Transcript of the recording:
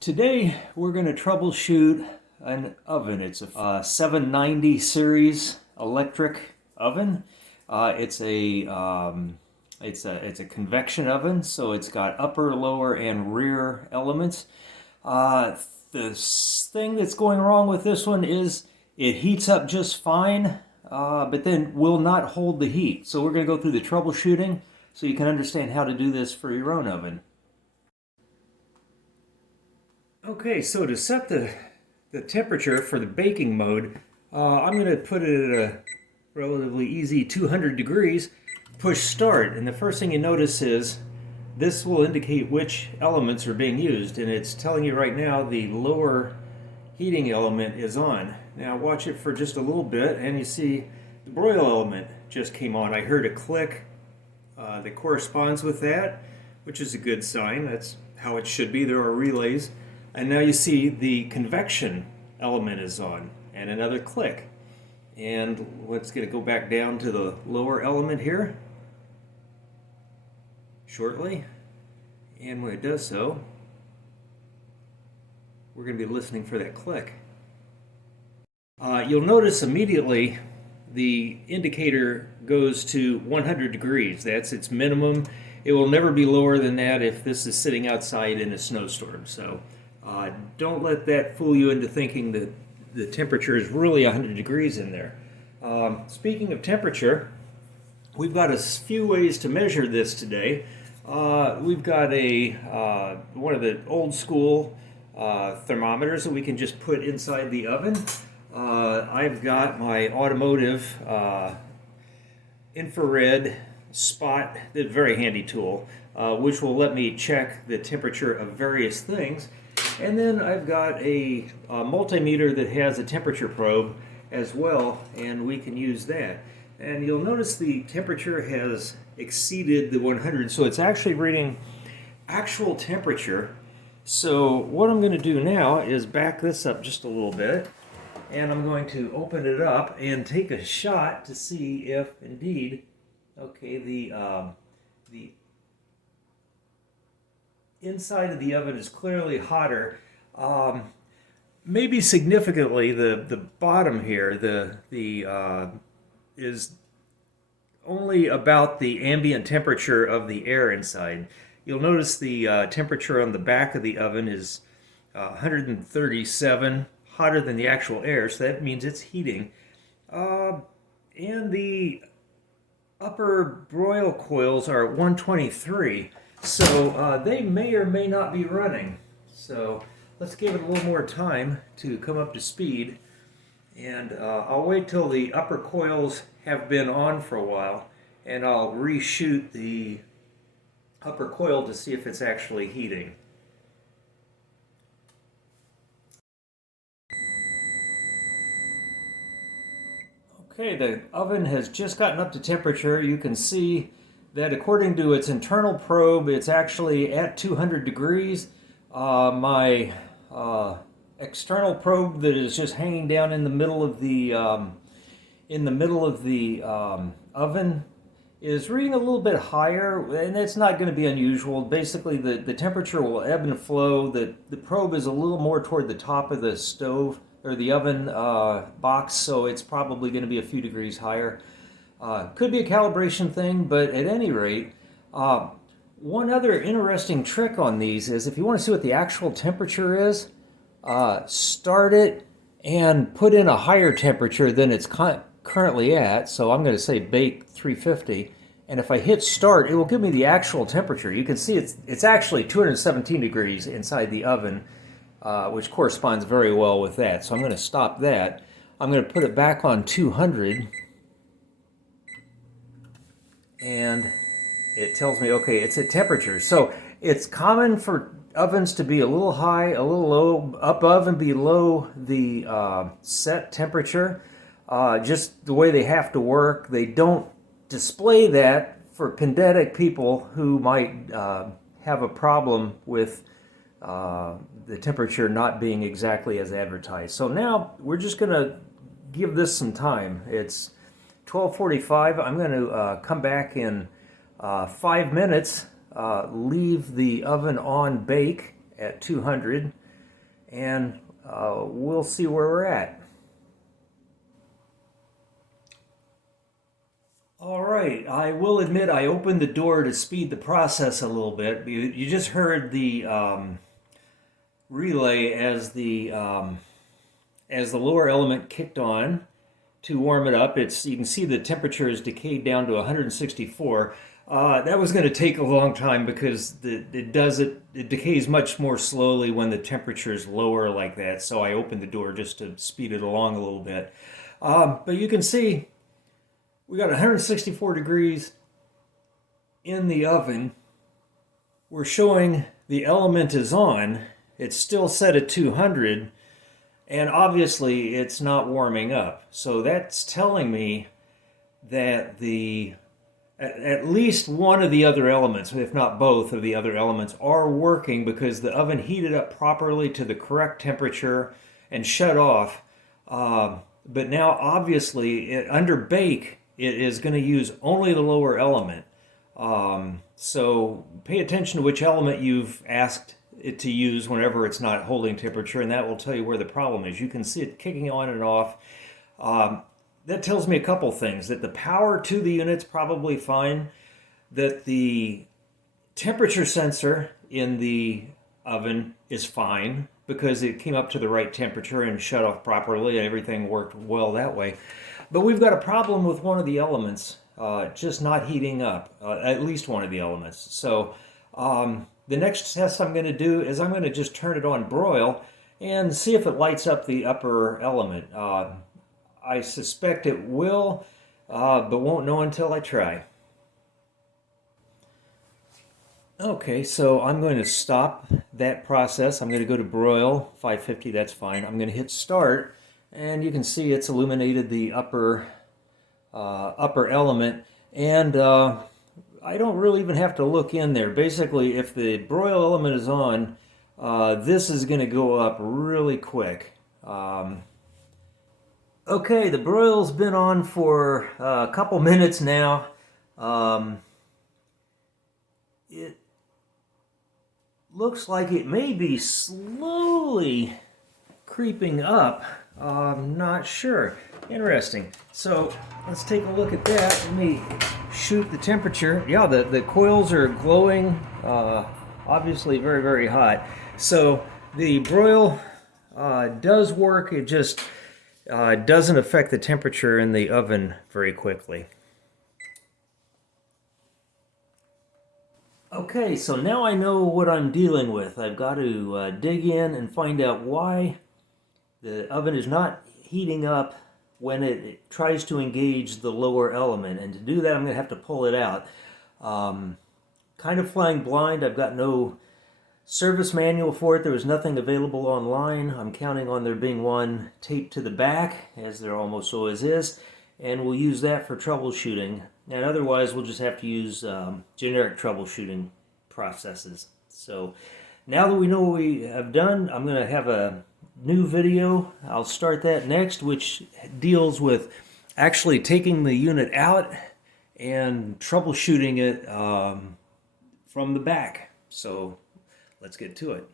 Today we're going to troubleshoot an oven. It's a 790 series electric oven. It's a convection oven, so it's got upper, lower, and rear elements. The thing that's going wrong with this one is it heats up just fine, but then will not hold the heat. So we're going to go through the troubleshooting so you can understand how to do this for your own oven. Okay, so to set the temperature for the baking mode, I'm going to put it at a relatively easy 200 degrees, push start, and the first thing you notice is this will indicate which elements are being used, and it's telling you right now the lower heating element is on. Now watch it for just a little bit and you see the broil element just came on. I heard a click that corresponds with that, which is a good sign. That's how it should be. There are relays. And now you see the convection element is on, and another click. And let's get it go back down to the lower element here shortly. And when it does so, we're going to be listening for that click. You'll notice immediately the indicator goes to 100 degrees. That's its minimum. It will never be lower than that if this is sitting outside in a snowstorm. So don't let that fool you into thinking that the temperature is really 100 degrees in there. Speaking of temperature, we've got a few ways to measure this today. We've got one of the old school thermometers that we can just put inside the oven. I've got my automotive infrared spot, a very handy tool, which will let me check the temperature of various things. And then I've got a multimeter that has a temperature probe as well, and we can use that. And you'll notice the temperature has exceeded the 100, so it's actually reading actual temperature. So what I'm going to do now is back this up just a little bit, and I'm going to open it up and take a shot to see if indeed, okay, the inside of the oven is clearly hotter. Maybe significantly, the bottom here, is only about the ambient temperature of the air inside. You'll notice the temperature on the back of the oven is 137, hotter than the actual air, so that means it's heating. And the upper broil coils are at 123. So they may or may not be running. So let's give it a little more time to come up to speed. And I'll wait till the upper coils have been on for a while, and I'll reshoot the upper coil to see if it's actually heating. Okay, the oven has just gotten up to temperature. You can see that according to its internal probe, it's actually at 200 degrees. My external probe that is just hanging down in the middle of the oven is reading a little bit higher, and it's not going to be unusual. Basically, the temperature will ebb and flow. The probe is a little more toward the top of the stove or the oven box, so it's probably going to be a few degrees higher. Could be a calibration thing, but at any rate, one other interesting trick on these is if you want to see what the actual temperature is, start it and put in a higher temperature than it's currently at. So I'm going to say bake 350, and if I hit start, it will give me the actual temperature. You can see it's actually 217 degrees inside the oven, which corresponds very well with that. So I'm going to stop that. I'm going to put it back on 200. And it tells me, okay, it's at temperature. So it's common for ovens to be a little high, a little low, above and below the set temperature, just the way they have to work. They don't display that for pedantic people who might have a problem with the temperature not being exactly as advertised. So now we're just going to give this some time. It's 12:45. I'm going to come back in 5 minutes, leave the oven on bake at 200, and we'll see where we're at. All right, I will admit I opened the door to speed the process a little bit. You just heard the relay as the lower element kicked on to warm it up. You can see the temperature is decayed down to 164. That was going to take a long time because it decays much more slowly when the temperature is lower like that. So I opened the door just to speed it along a little bit. But you can see we got 164 degrees in the oven. We're showing the element is on. It's still set at 200, and obviously it's not warming up. So that's telling me that at least one of the other elements, if not both of the other elements, are working because the oven heated up properly to the correct temperature and shut off. But now obviously under bake, it is going to use only the lower element. So pay attention to which element you've asked it to use whenever it's not holding temperature, and that will tell you where the problem is. You can see it kicking on and off. That tells me a couple things: that the power to the unit's probably fine, that the temperature sensor in the oven is fine because it came up to the right temperature and shut off properly, and everything worked well that way. But we've got a problem with one of the elements just not heating up, at least one of the elements. So the next test I'm going to do is I'm going to just turn it on broil and see if it lights up the upper element. I suspect it will, but won't know until I try. Okay, so I'm going to stop that process. I'm going to go to broil 550, that's fine. I'm going to hit start, and you can see it's illuminated the upper element, and I don't really even have to look in there. Basically, if the broil element is on, this is going to go up really quick. Okay, the broil's been on for a couple minutes now. It looks like it may be slowly creeping up. I'm not sure. Interesting. So let's take a look at that. Let me shoot the temperature. Yeah, the coils are glowing, obviously very, very hot. So the broil does work. It just doesn't affect the temperature in the oven very quickly. Okay, so now I know what I'm dealing with. I've got to dig in and find out why the oven is not heating up when it tries to engage the lower element. And to do that, I'm going to have to pull it out. Kind of flying blind. I've got no service manual for it. There was nothing available online. I'm counting on there being one taped to the back, as there almost always is, and we'll use that for troubleshooting. And otherwise, we'll just have to use generic troubleshooting processes. So now that we know what we have done, I'm going to have a new video. I'll start that next, which deals with actually taking the unit out and troubleshooting it from the back. So let's get to it.